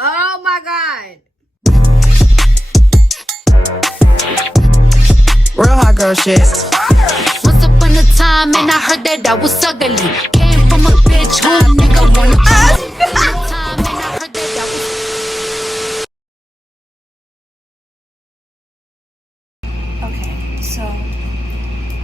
Oh my god. Real hot girl shit. Once upon a time, and I heard that I was ugly. Came from a bitch who a nigga wanna fuck. Time, and I heard that I was. Okay, so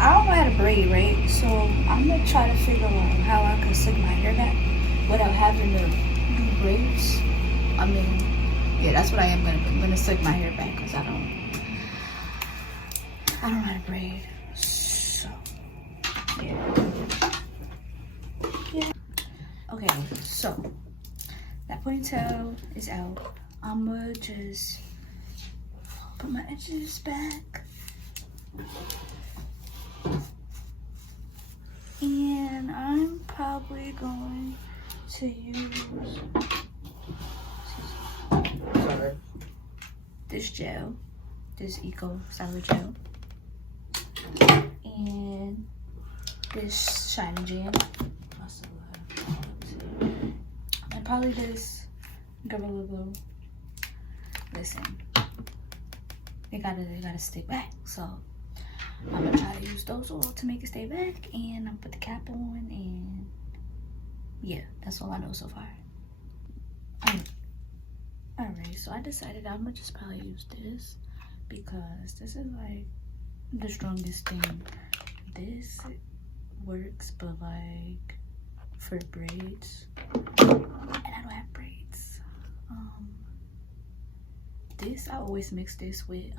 I don't know how to braid, right? So I'm gonna try to figure out how I can slick my hair back without having to do braids. I mean, yeah, that's what I am gonna do. I'm gonna slick my hair back because I don't know how to braid. So yeah. Okay, so that ponytail is out. I'ma just put my edges back. And I'm probably going to use this gel, this Eco Styler gel, and this shiny gel, and probably this Gorilla Glue. Listen, they gotta stick back, so I'm gonna try to use those all to make it stay back, and I'm gonna put the cap on, and yeah, that's all I know so far. Alright, so I decided I'm gonna just probably use this because this is like the strongest thing. This works, but like for braids, and I don't have braids. This I always mix this with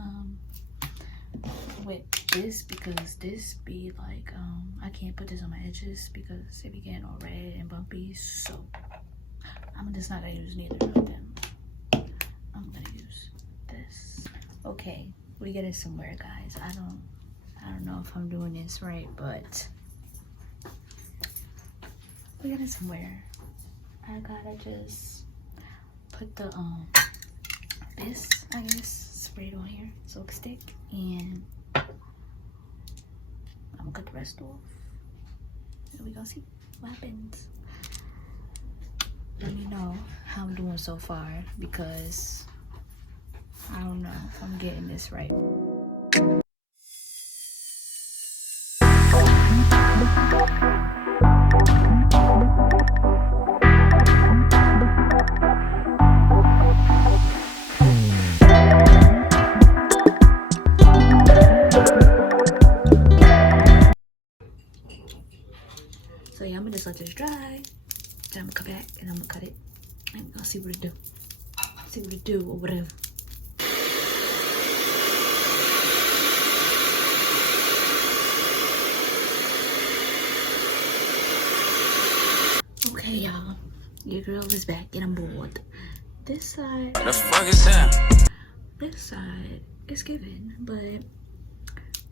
this because this be like I can't put this on my edges because it be getting all red and bumpy, so I'm just not gonna use neither of them. I'm gonna use this. Okay, we getting somewhere, guys. I don't know if I'm doing this right, but we getting somewhere. I gotta just put the this, I guess, spray it on here so it can stick, and I'm gonna cut the rest off and we gonna see what happens. Let me know how I'm doing so far because I don't know if I'm getting this right. So yeah, I'm gonna just let this dry. Then I'm gonna come back and I'm gonna cut it. And we're gonna see what it do. See what it do or whatever. Okay, y'all. Your girl is back and I'm bored. This side. The fuck is that? This side is given, but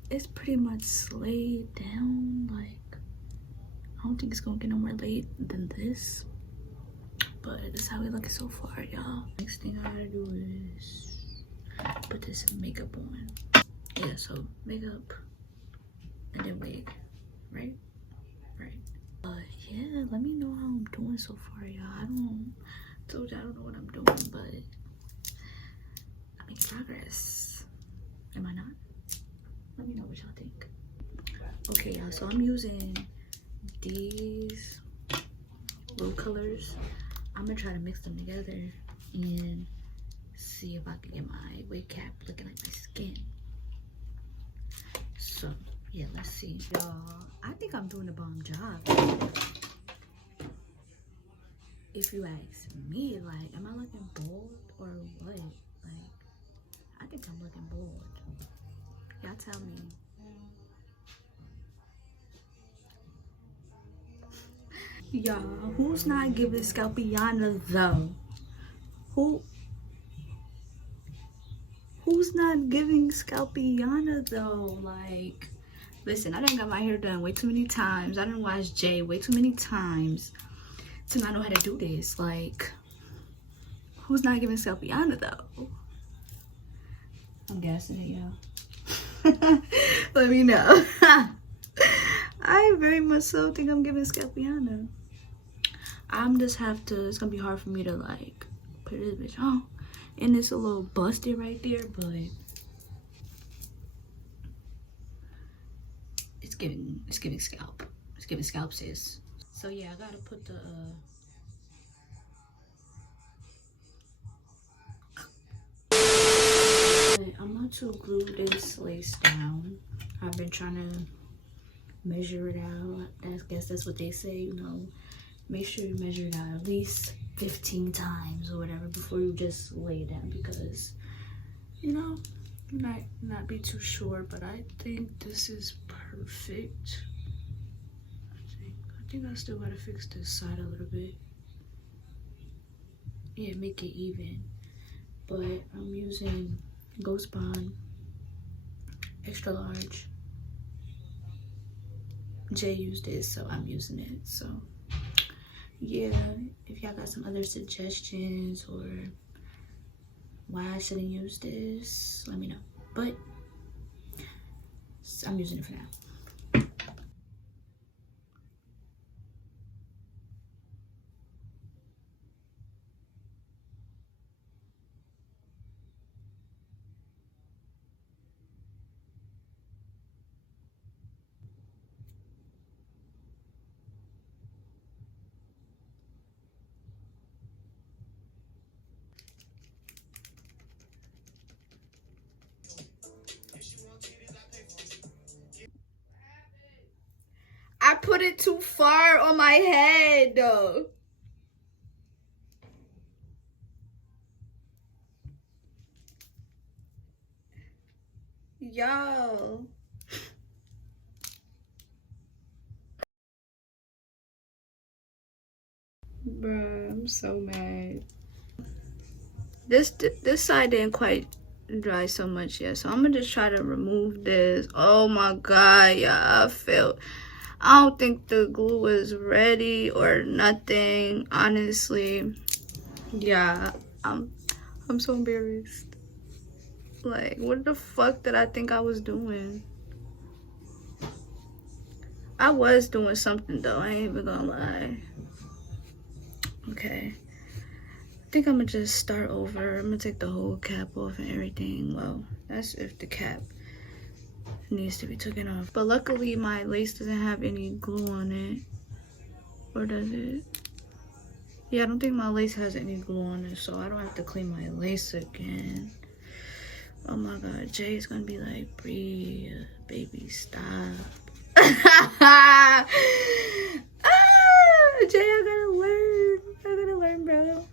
it's pretty much laid down. Like, I don't think it's gonna get no more laid than this. But this is how we looking so far, y'all. Next thing I gotta do is put this makeup on. Yeah, so makeup and then wig, right? Right. Yeah, let me know how I'm doing so far, y'all. I told you I don't know what I'm doing, but I'm making progress. Am I not? Let me know what y'all think. Okay, y'all, so I'm using these blue colors. I'm gonna try to mix them together and see if I can get my wig cap looking like my skin. So yeah, let's see. Y'all, I think I'm doing a bomb job. If you ask me, like, am I looking bold or what? Like, I think I'm looking bold. Y'all tell me. Y'all, who's not giving Scalpiana though? Who's not giving Scalpiana though? Like, listen, I done got my hair done way too many times. I done watched Jay way too many times to not know how to do this. Like, who's not giving Scalpiana though? I'm guessing it, y'all. Let me know. I very much so think I'm giving Scalpiana. I'm just have to, it's gonna be hard for me to like put this bitch on. And it's a little busted right there, but it's giving scalp. It's giving scalp, sis. So yeah, I gotta put the I'm about to glue this lace down. I've been trying to measure it out. I guess that's what they say, you know. Make sure you measure it out at least 15 times or whatever before you just lay it down, because, you know, you might not be too sure, but I think this is perfect. I think I still gotta fix this side a little bit. Yeah, make it even. But I'm using Ghost Bond extra large. Jay used it, so I'm using it. So yeah, if y'all got some other suggestions or why I shouldn't use this, let me know. But I'm using it for now. I put it too far on my head. Yo. Bruh, I'm so mad. This side didn't quite dry so much yet, so I'm gonna just try to remove this. Oh my god, yeah, I don't think the glue is ready or nothing, honestly. Yeah, I'm so embarrassed. Like, what the fuck did I think I was doing? I was doing something though, I ain't even gonna lie. Okay, I think I'm gonna just start over. I'm gonna take the whole cap off and everything. Well, that's if the cap needs to be taken off. But luckily my lace doesn't have any glue on it. Or does it? Yeah, I don't think my lace has any glue on it, so I don't have to clean my lace again. Oh my god, Jay is gonna be like, breathe, baby, stop. Ah, Jay, I gotta learn, bro.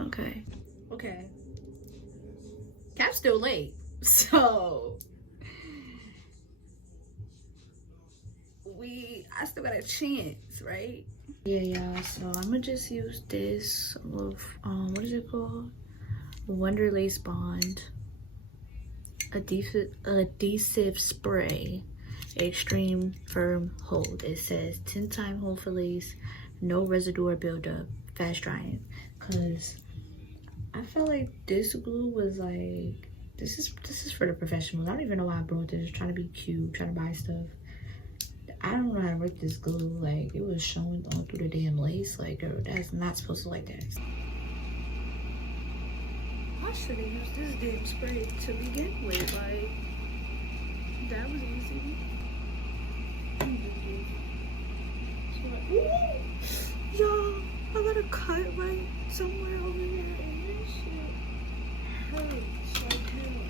Okay. Cap's still late, so I still got a chance, right? Yeah, y'all, so I'm gonna just use this little, what is it called? Wonder Lace Bond adhesive spray, extreme firm hold. It says 10-time hold for lace, no residue or buildup, fast drying. Cause I felt like this glue was like, this is for the professionals. I don't even know why I brought this. Trying to be cute, trying to buy stuff. I don't know how to work this glue. Like, it was showing all through the damn lace. Like, girl, that's not supposed to like that. I should have used this damn spray to begin with. Like, that was easy. Ooh, y'all, I got a cut right somewhere over here, and this shit hurts like hell.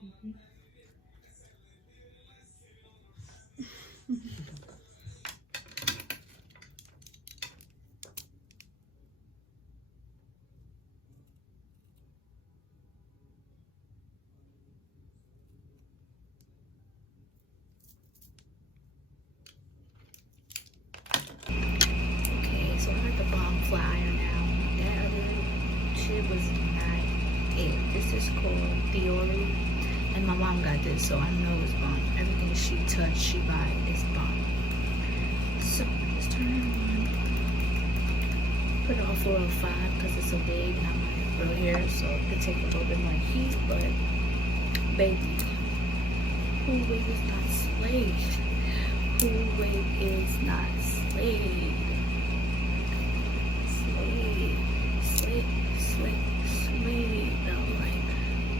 Okay, so I got the bomb flat iron now. That other shit was not it. This is called Theorie, and my mom got this, so I know it's bomb. Everything she touched, she buy is bomb. So let's turn it on. Put it on 405 because it's so big and I'm like real here, so it could take a little bit more heat. But baby, who wig is not slayed? Who wig is not slayed? Slayed. Though, like,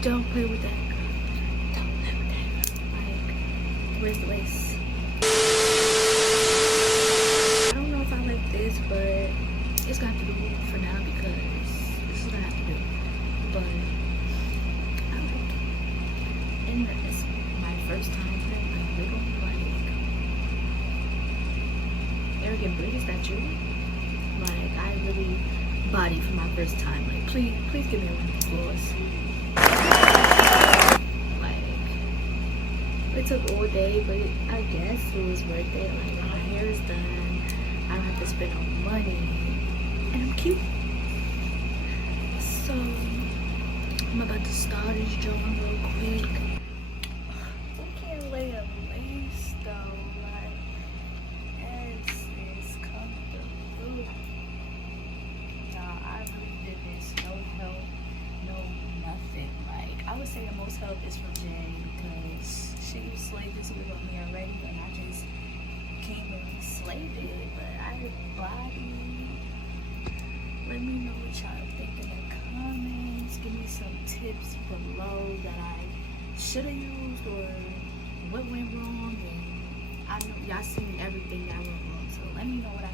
don't play with that girl. Don't play with that girl. Like, where's the lace? I don't know if I like this, but it's gonna have to do for now because this is gonna have to do. But I like it. And it's my first time playing a wig on, like, arrogant booty, is that you? Like, I really body for my first time. Like, please give me a round of applause. Like, it took all day, but I guess it was worth it. Like, my hair is done. I don't have to spend no money, and I'm cute. So I'm about to start this joint real quick. I can't lay a lace though. Like, this is comfortable. I really did this, no help, no nothing. Like, I would say the most help is from Jay because she slayed this wig on me already, and I just came and slayed it. But I bodied. Let me know what y'all think in the comments. Give me some tips below that I should have used or what went wrong. And I know y'all seen everything that went wrong, so let me know what I